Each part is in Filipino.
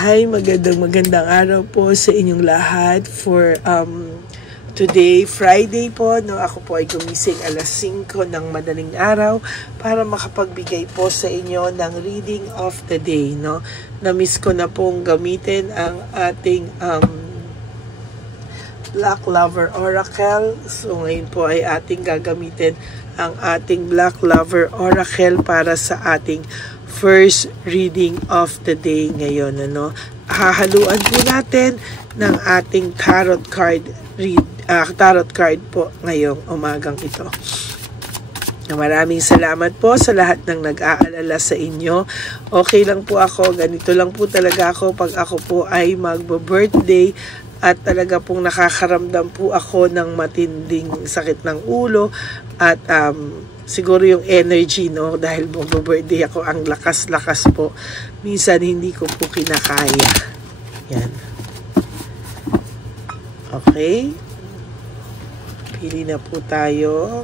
Hi, magandang araw po sa inyong lahat for today, Friday po, no? Ako po ay gumising alas 5 ng madaling araw para makapagbigay po sa inyo ng reading of the day, no? Na-miss ko na pong gamitin ang ating Black Lover Oracle. So ngayon po ay ating gagamitin ang ating Black Lover Oracle para sa ating first reading of the day ngayon, ano. Hahaluan po natin ng ating tarot card po ngayong umagang ito. Maraming salamat po sa lahat ng nag-aalala sa inyo. Okay lang po ako, ganito lang po talaga ako pag ako po ay magbo-birthday at talaga pong nakakaramdam po ako ng matinding sakit ng ulo at siguro yung energy, no, dahil magbo-birthday ako, ang lakas-lakas po. Minsan hindi ko po kinakaya. Yan. Okay. Pili na po tayo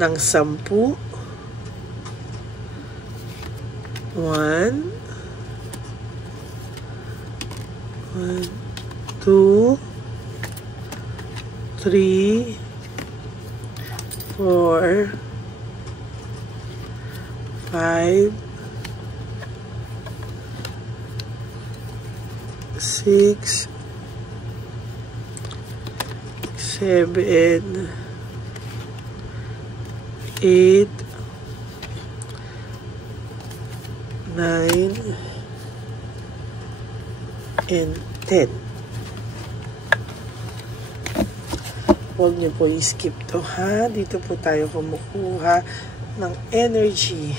ng 10. 1, 2, 3, 4, 5, 6, 7, 8, 9, and 10. Huwag niyo po i-skip to, ha? Dito po tayo kumukuha ng energy.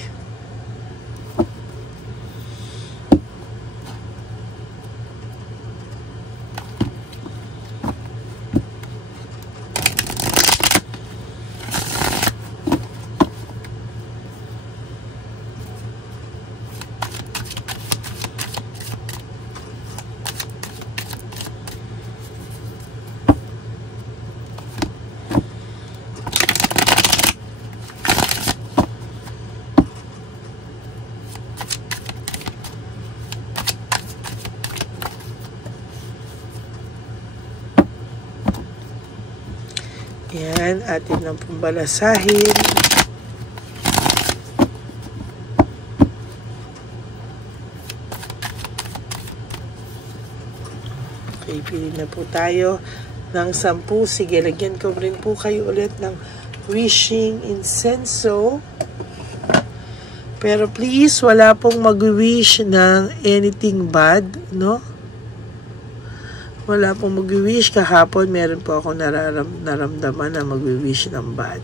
Yan, atin lang pambalasahin. Okay, pili na po tayo ng 10. Sige, lagyan ko rin po kayo ulit ng wishing incenso. Pero please, wala pong mag-wish ng anything bad, no? Wala pong mag-wish. Kahapon, meron po ako naramdaman na mag-wish ng bad.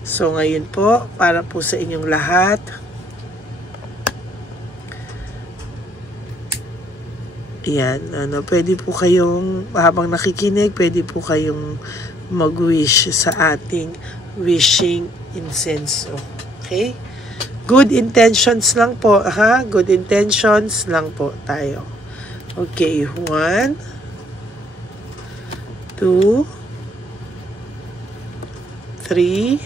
So, ngayon po, para po sa inyong lahat, yan, ano, pwede po kayong, habang nakikinig, pwede po kayong mag-wish sa ating wishing incenso. Okay? Good intentions lang po, ha? Good intentions lang po tayo. Okay, 1, 2, 3,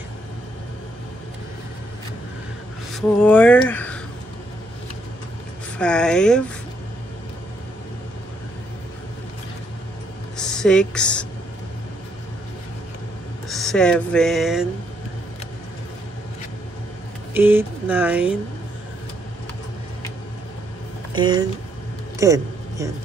4, 5, 6, 7, 8, 9, and 10. Yan.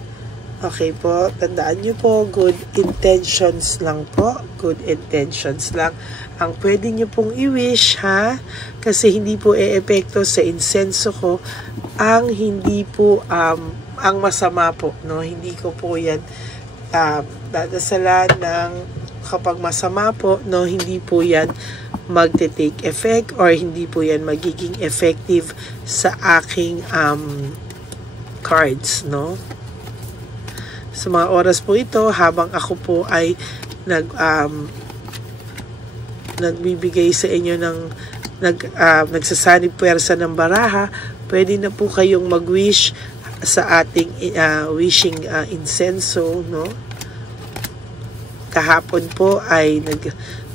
Okay po, tandaan nyo po, good intentions lang po. Good intentions lang ang pwede nyo pong i-wish, ha? Kasi hindi po e-epekto sa insenso ko ang hindi po, ang masama po, no? Hindi ko po yan dadasalan ng kapag masama po, no? Hindi po yan magte-take effect or hindi po yan magiging effective sa aking cards, no? Sa mga oras po ito, habang ako po ay nagbibigay sa inyo ng nagsasanib puwersa ng baraha, pwede na po kayong mag-wish sa ating wishing incenso, no? Kahapon po ay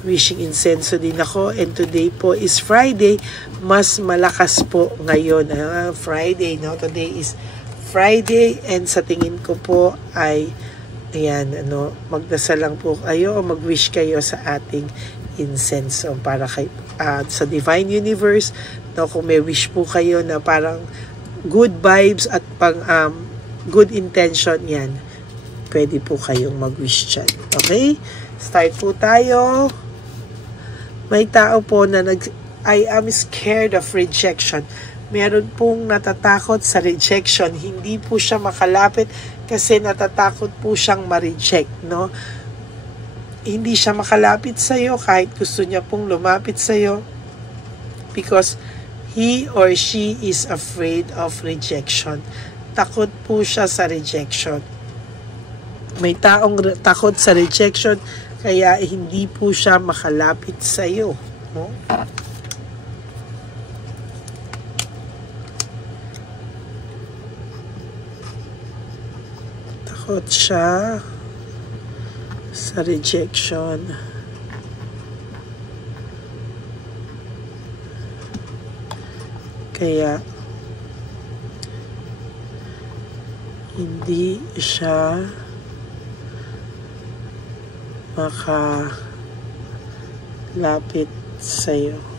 wishing incenso din ako, and today po is Friday. Mas malakas po ngayon, Friday, no? Today is Friday, and sa tingin ko po ay ayan, magdasal lang po kayo o mag-wish kayo sa ating incense para kay sa Divine Universe, kung may wish po kayo na parang good vibes at good intention, yan, pwede po kayong mag-wish dyan. Okay? Start po tayo. May tao po na I am scared of rejection. Meron pong natatakot sa rejection. Hindi po siya makalapit kasi natatakot po siyang ma-reject, no? Hindi siya makalapit sa iyo kahit gusto niya pong lumapit sa iyo because he or she is afraid of rejection. Takot po siya sa rejection. May taong takot sa rejection kaya hindi po siya makalapit sa iyo, no? Takot siya sa rejection. Kaya hindi siya makalapit sa'yo.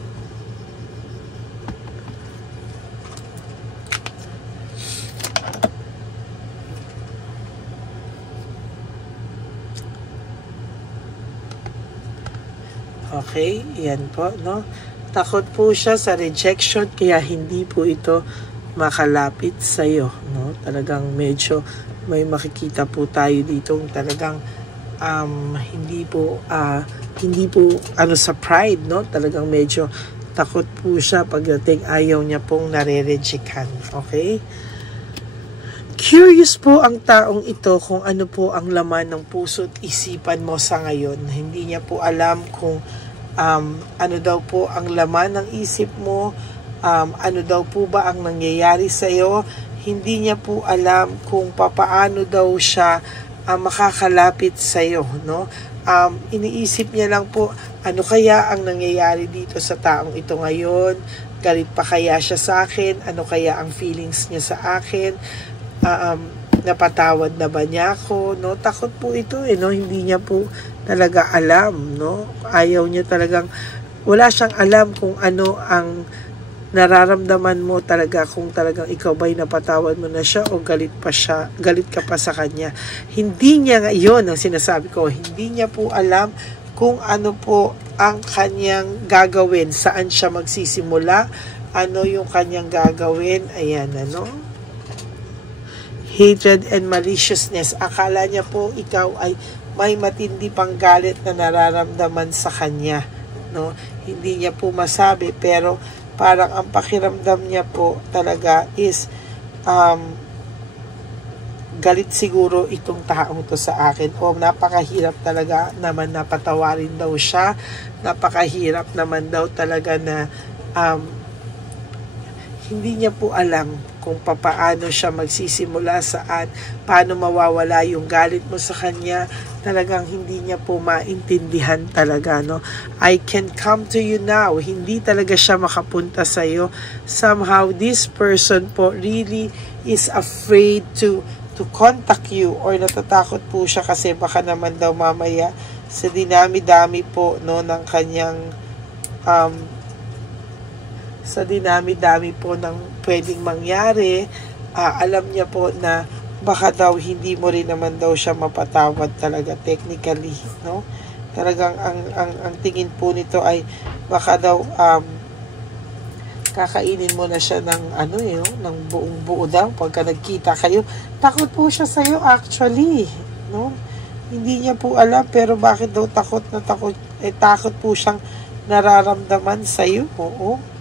Okay, yan po, no? Takot po siya sa rejection kaya hindi po ito makalapit sa iyo, no? Talagang medyo may makikita po tayo dito talagang hindi po sa pride, no? Talagang medyo takot po siya pagdating ayaw niya pong nare-rejectan. Okay? Curious po ang taong ito kung ano po ang laman ng puso at isipan mo sa ngayon. Hindi niya po alam kung ano daw po ang laman ng isip mo, ano daw po ba ang nangyayari sa iyo. Hindi niya po alam kung papaano daw siya makakalapit sa iyo, no? Iniisip niya lang po, ano kaya ang nangyayari dito sa taong ito ngayon? Galit pa kaya siya sa akin? Ano kaya ang feelings niya sa akin? Napatawad na ba niya ako, no? Takot po ito, no? Hindi niya po talaga alam, no? Ayaw niya talagang, wala siyang alam kung ano ang nararamdaman mo talaga, kung talagang ikaw ba'y napatawad mo na siya o galit ka pa sa kanya. Hindi niya ngayon ang sinasabi ko, hindi niya po alam kung ano po ang kanyang gagawin, saan siya magsisimula, ano yung kanyang gagawin. Ayan, ano? Hatred and maliciousness. Akala niya po ikaw ay may matindi pang galit na nararamdaman sa kanya, no? Hindi niya po masabi pero parang ang pakiramdam niya po talaga is galit siguro itong taong to sa akin, o napakahirap talaga naman napatawarin daw siya, napakahirap naman daw talaga na hindi niya po alam kung paano siya magsisimula, saan, paano mawawala yung galit mo sa kanya. Talagang hindi niya po maintindihan talaga, no? I can come to you now. Hindi talaga siya makapunta sa iyo. Somehow, this person po really is afraid to contact you, or natatakot po siya kasi baka naman daw mamaya sa dinami-dami po, no, ng kanyang sa dinami-dami po ng pwedeng mangyari, alam niya po na baka daw hindi mo rin naman daw siya mapatawad talaga technically, no? Talagang ang tingin po nito ay baka daw kakainin mo na siya ng ng buong buo daw pagka nagkita kayo. Takot po siya sa iyo actually, no? Hindi niya po alam pero bakit daw takot po siyang nararamdaman sa iyo. Oo.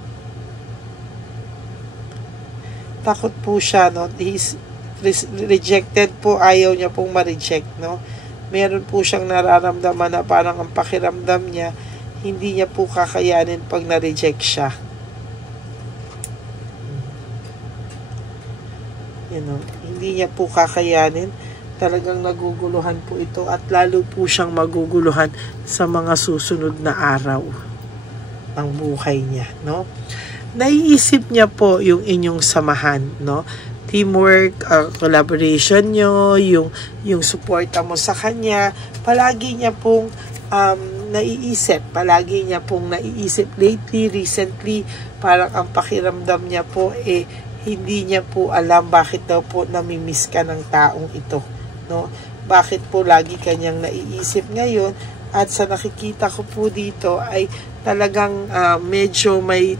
Takot po siya, no? He's rejected po, ayaw niya pong ma-reject, no? Meron po siyang nararamdaman na parang ang pakiramdam niya, hindi niya po kakayanin pag na-reject siya. Hindi niya po kakayanin. Talagang naguguluhan po ito at lalo po siyang maguguluhan sa mga susunod na araw ng buhay niya, no? Naiisip niya po yung inyong samahan, no? teamwork, collaboration nyo, yung suporta mo sa kanya, palagi niya pong naiisip, lately, recently, parang ang pakiramdam niya po hindi niya po alam bakit daw po namimiss ka ng taong ito, no? Bakit po lagi kanyang naiisip ngayon, at sa nakikita ko po dito ay talagang medyo may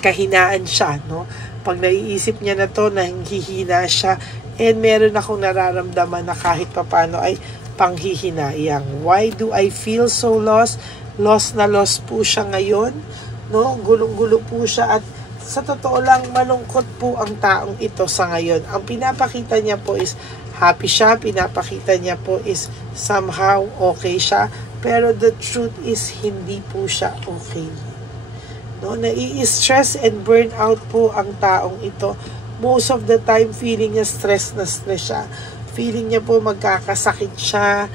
kahinaan siya, no? Pag naiisip niya na to, nanghihina siya, and meron akong nararamdaman na kahit papano ay panghihinayang. Why do I feel so lost? Lost na lost po siya ngayon, no? Gulong-gulo po siya, at sa totoo lang, malungkot po ang taong ito sa ngayon. Ang pinapakita niya po is happy siya, pinapakita niya po is somehow okay siya, pero the truth is hindi po siya okay. No, nai-stress and burnout po ang taong ito. Most of the time, feeling niya stress na stress siya. Feeling niya po magkakasakit siya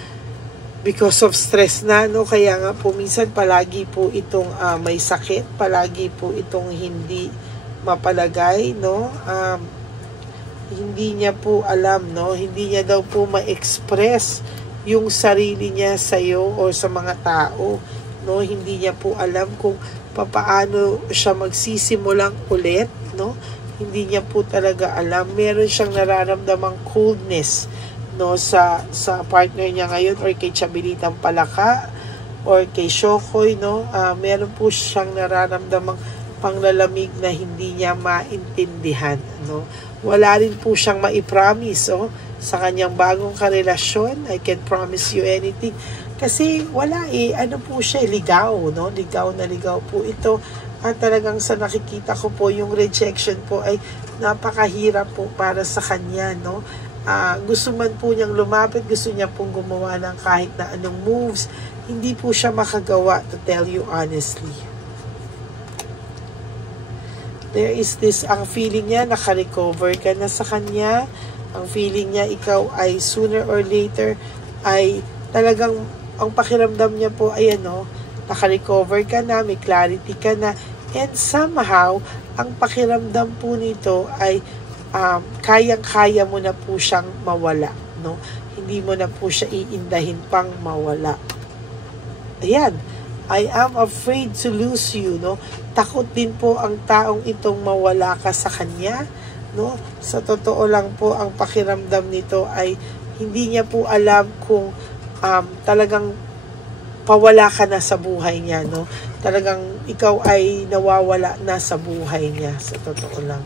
because of stress na, no? Kaya nga po minsan palagi po itong may sakit, palagi po itong hindi mapalagay, no? Hindi niya po alam, no? Hindi niya daw po ma-express yung sarili niya sa iyo o sa mga tao, no? Hindi niya po alam kung paano siya magsisimulang ulit, no? Hindi niya po talaga alam. Meron siyang nararamdamang coldness, no, sa partner niya ngayon, or kay Chabilitang Palaka, or kay Shokoy, no? Meron po siyang nararamdamang panglalamig na hindi niya maintindihan, no? Wala rin po siyang maipromise, sa kanyang bagong karelasyon. I can promise you anything. Kasi wala ano po siya, ligaw, no? Ligaw na ligaw po ito. At talagang sa nakikita ko po, yung rejection po ay napakahirap po para sa kanya, no? Gusto man po niyang lumapit, gusto niya pong gumawa ng kahit na anong moves, hindi po siya makagawa, to tell you honestly. There is this, ang feeling niya, naka-recover ka na sa kanya. Ang feeling niya, ikaw ay sooner or later, ay talagang, ang pakiramdam niya po ay naka-recover ka na, may clarity ka na, and somehow, ang pakiramdam po nito ay kayang-kaya mo na po siyang mawala, no? Hindi mo na po siya iindahin pang mawala. Ayan, I am afraid to lose you, no? Takot din po ang taong itong mawala ka sa kanya, no? Sa totoo lang po, ang pakiramdam nito ay hindi niya po alam kung talagang pawala ka na sa buhay niya, no? Talagang ikaw ay nawawala na sa buhay niya, sa totoo lang.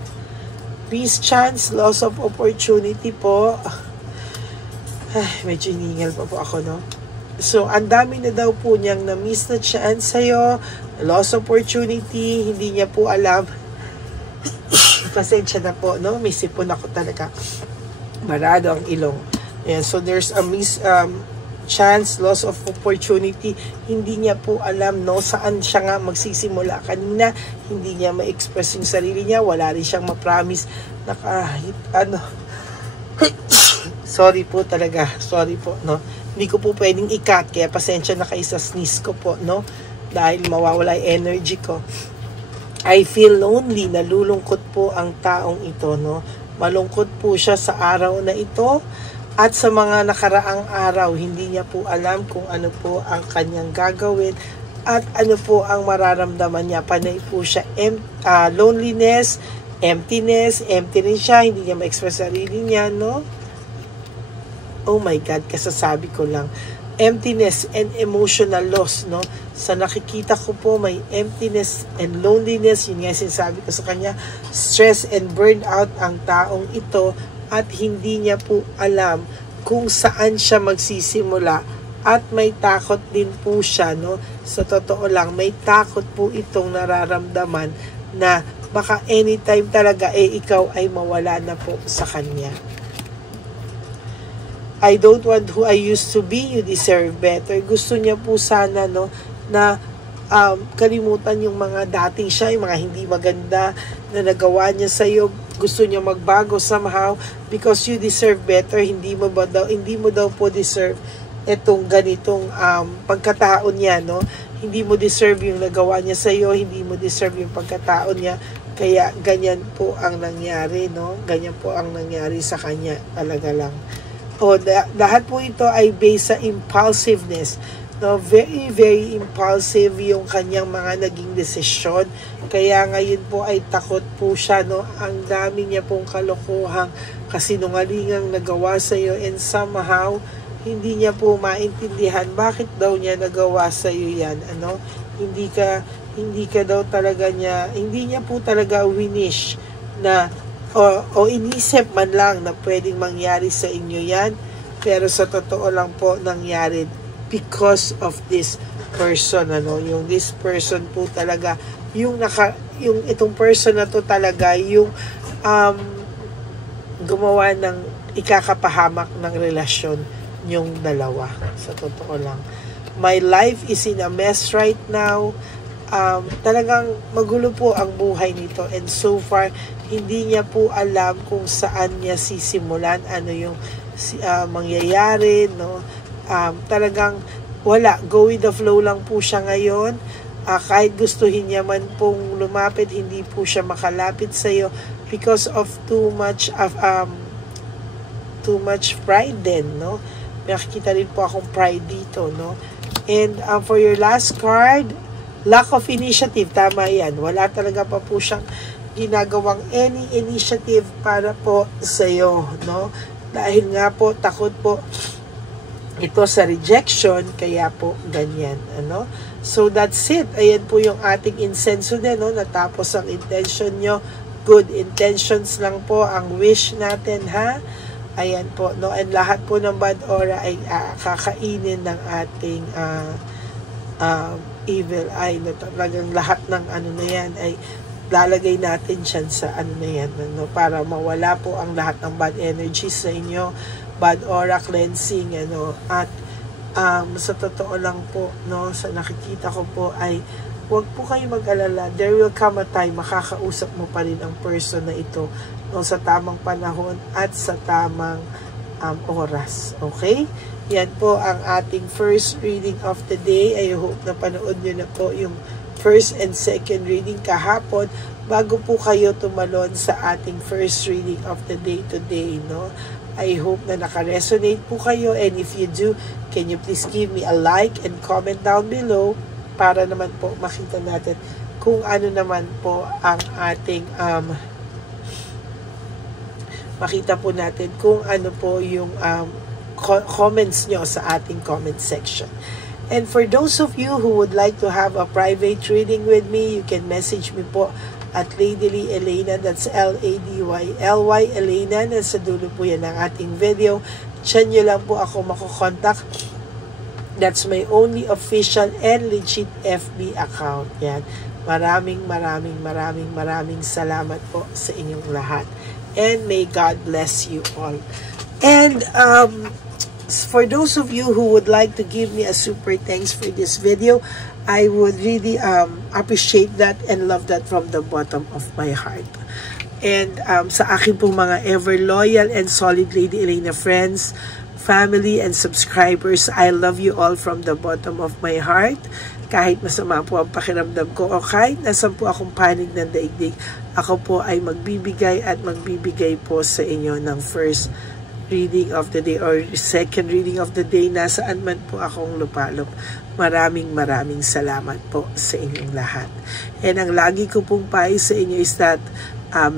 Peace chance, loss of opportunity po. Medyo hiningal pa po ako, no? So, ang dami na daw po niyang na-miss na chance sa'yo, loss opportunity, hindi niya po alam. Pasensya na po, no? May sipon ako talaga. Marado ang ilong. Yeah, so, there's a chance, loss of opportunity, hindi niya po alam, no, saan siya nga magsisimula. Kanina, hindi niya ma-express yung sarili niya, wala rin siyang ma-promise na kahit sorry po talaga, sorry po, no, hindi ko po pwedeng i-cut, kaya pasensya na kayo sa sneeze ko po, no, dahil mawawala yung energy ko. I feel lonely, nalulungkot po ang taong ito, no, malungkot po siya sa araw na ito. At sa mga nakaraang araw, hindi niya po alam kung ano po ang kanyang gagawin at ano po ang mararamdaman niya. Panay po siya loneliness, emptiness, empty rin siya, hindi niya ma-express sarili niya, no? Oh my God, kasasabi ko lang. Emptiness and emotional loss, no? Sa nakikita ko po, may emptiness and loneliness, yun nga sinasabi ko sa kanya, stress and burnout ang taong ito, at hindi niya po alam kung saan siya magsisimula, at may takot din po siya, no? Sa totoo lang, may takot po itong nararamdaman na baka anytime talaga ikaw ay mawala na po sa kanya. I don't want who I used to be, you deserve better. Gusto niya po sana, no, na kalimutan yung mga dating siya, yung mga hindi maganda na nagawa niya sa iyo. Gusto niya magbago somehow because you deserve better. Hindi mo daw po deserve itong ganitong pagkataon niya, no? Hindi mo deserve yung nagawa niya sa iyo, hindi mo deserve yung pagkataon niya Kaya ganyan po ang nangyari, no? Ganyan po ang nangyari sa kanya, talaga lang. Lahat po ito ay based sa impulsiveness, no? Very, very impulsive yung kanyang mga naging desisyon. Kaya ngayon po ay takot po siya, no? Ang dami niya pong kalokohang kasinungalingang nagawa sa iyo, and somehow hindi niya po maintindihan bakit daw niya nagawa sa iyo yan, ano? Hindi ka daw talaga niya, hindi niya po talaga winish na o inisip man lang na pwedeng mangyari sa inyo yan, pero sa totoo lang po nangyari because of this person, ano? Yung this person po talaga, yung itong person na to talaga yung gumawa ng ikakapahamak ng relasyon yung dalawa, sa totoo lang. My life is in a mess right now. Talagang magulo po ang buhay nito, and so far hindi niya po alam kung saan niya sisimulan, ano yung mangyayari, no? Talagang wala, go with the flow lang po siya ngayon. Kahit gustuhin niya man pong lumapit, hindi po siya makalapit sa iyo because of too much pride din, no? Nakikita rin po akong pride dito, no? And for your last card, lack of initiative, tama yan. Wala talaga pa po siyang ginagawang any initiative para po sa iyo, no? Dahil nga po, takot po ito sa rejection, kaya po ganyan, ano? So that's it. Ayan po yung ating insenso din, no? Natapos ang intention nyo. Good intentions lang po ang wish natin, ha? Ayan po, no? And lahat po ng bad aura ay kakainin ng ating evil eye, na talagang lahat ng ano na yan ay lalagay natin dyan sa ano na yan, no? Para mawala po ang lahat ng bad energy sa inyo, bad aura cleansing, ano? At sa totoo lang po, no, sa nakikita ko po ay huwag po kayo mag-alala, there will come a time makakausap mo pa rin ang person na ito, no, sa tamang panahon at sa tamang oras. Okay? Yan po ang ating first reading of the day. I hope na panood nyo na po yung first and second reading kahapon bago po kayo tumalon sa ating first reading of the day today, no? I hope na naka-resonate po kayo, and if you do, can you please give me a like and comment down below para naman po makita natin kung ano naman po ang ating makita po natin kung ano po yung comments nyo sa ating comment section. And for those of you who would like to have a private reading with me, you can message me po at Ladyly Elena, that's L-A-D-Y-L-Y Elena, nasa dulo po yan ng ating video. Diyan nyo lang po ako makukontak. That's my only official and legit FB account. Yan. Maraming salamat po sa inyong lahat. And may God bless you all. And for those of you who would like to give me a super thanks for this video, I would really appreciate that and love that from the bottom of my heart. And sa akin pong mga ever loyal and solid Lady Elena friends, family and subscribers, I love you all from the bottom of my heart. Kahit masama po ang pakiramdam ko o kahit nasan po akong panig ng daigdig, ako po ay magbibigay po sa inyo ng first reading of the day or second reading of the day, nasaan man po akong lupalop. Maraming salamat po sa inyong lahat. And ang lagi ko pong payo sa inyo is that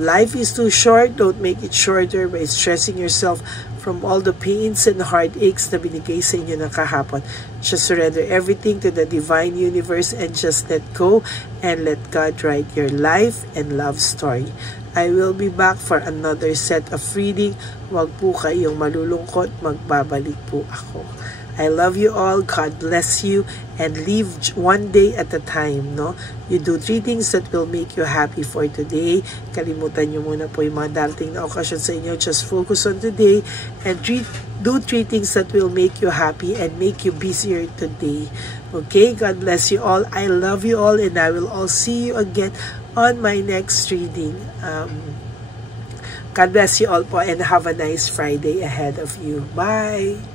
life is too short. Don't make it shorter by stressing yourself from all the pains and heartaches na binigay sa inyo ng kahapon. Just surrender everything to the divine universe and just let go and let God write your life and love story. I will be back for another set of reading. Huwag po kayong malulungkot, magbabalik po ako. I love you all. God bless you. And live one day at a time, no? You do 3 things that will make you happy for today. Kalimutan nyo muna po yung mga darating na okasyon sa inyo. Just focus on today and do 3 things that will make you happy and make you busier today. Okay? God bless you all. I love you all, and I will all see you again on my next reading. God bless you all po, and have a nice Friday ahead of you. Bye!